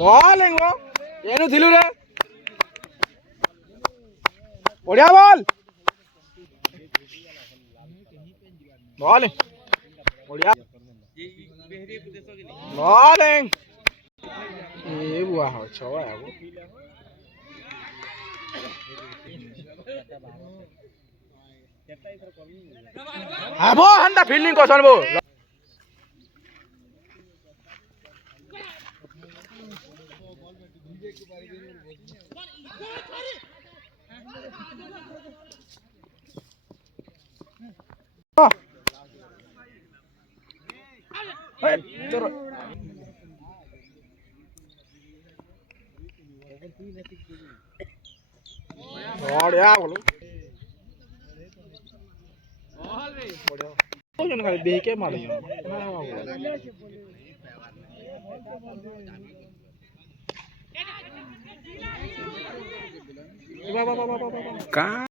Bowling bro. ಏನು ತಿಳಿರೆ ಬಡಿಯಾ ball bowling ಬಡಿಯಾ bowling ए बुआ हो छवा है वो आबो हंदा फील्डिंग करछन बो चलो बढ़िया बोलो बढ़िया खाली देख के मार का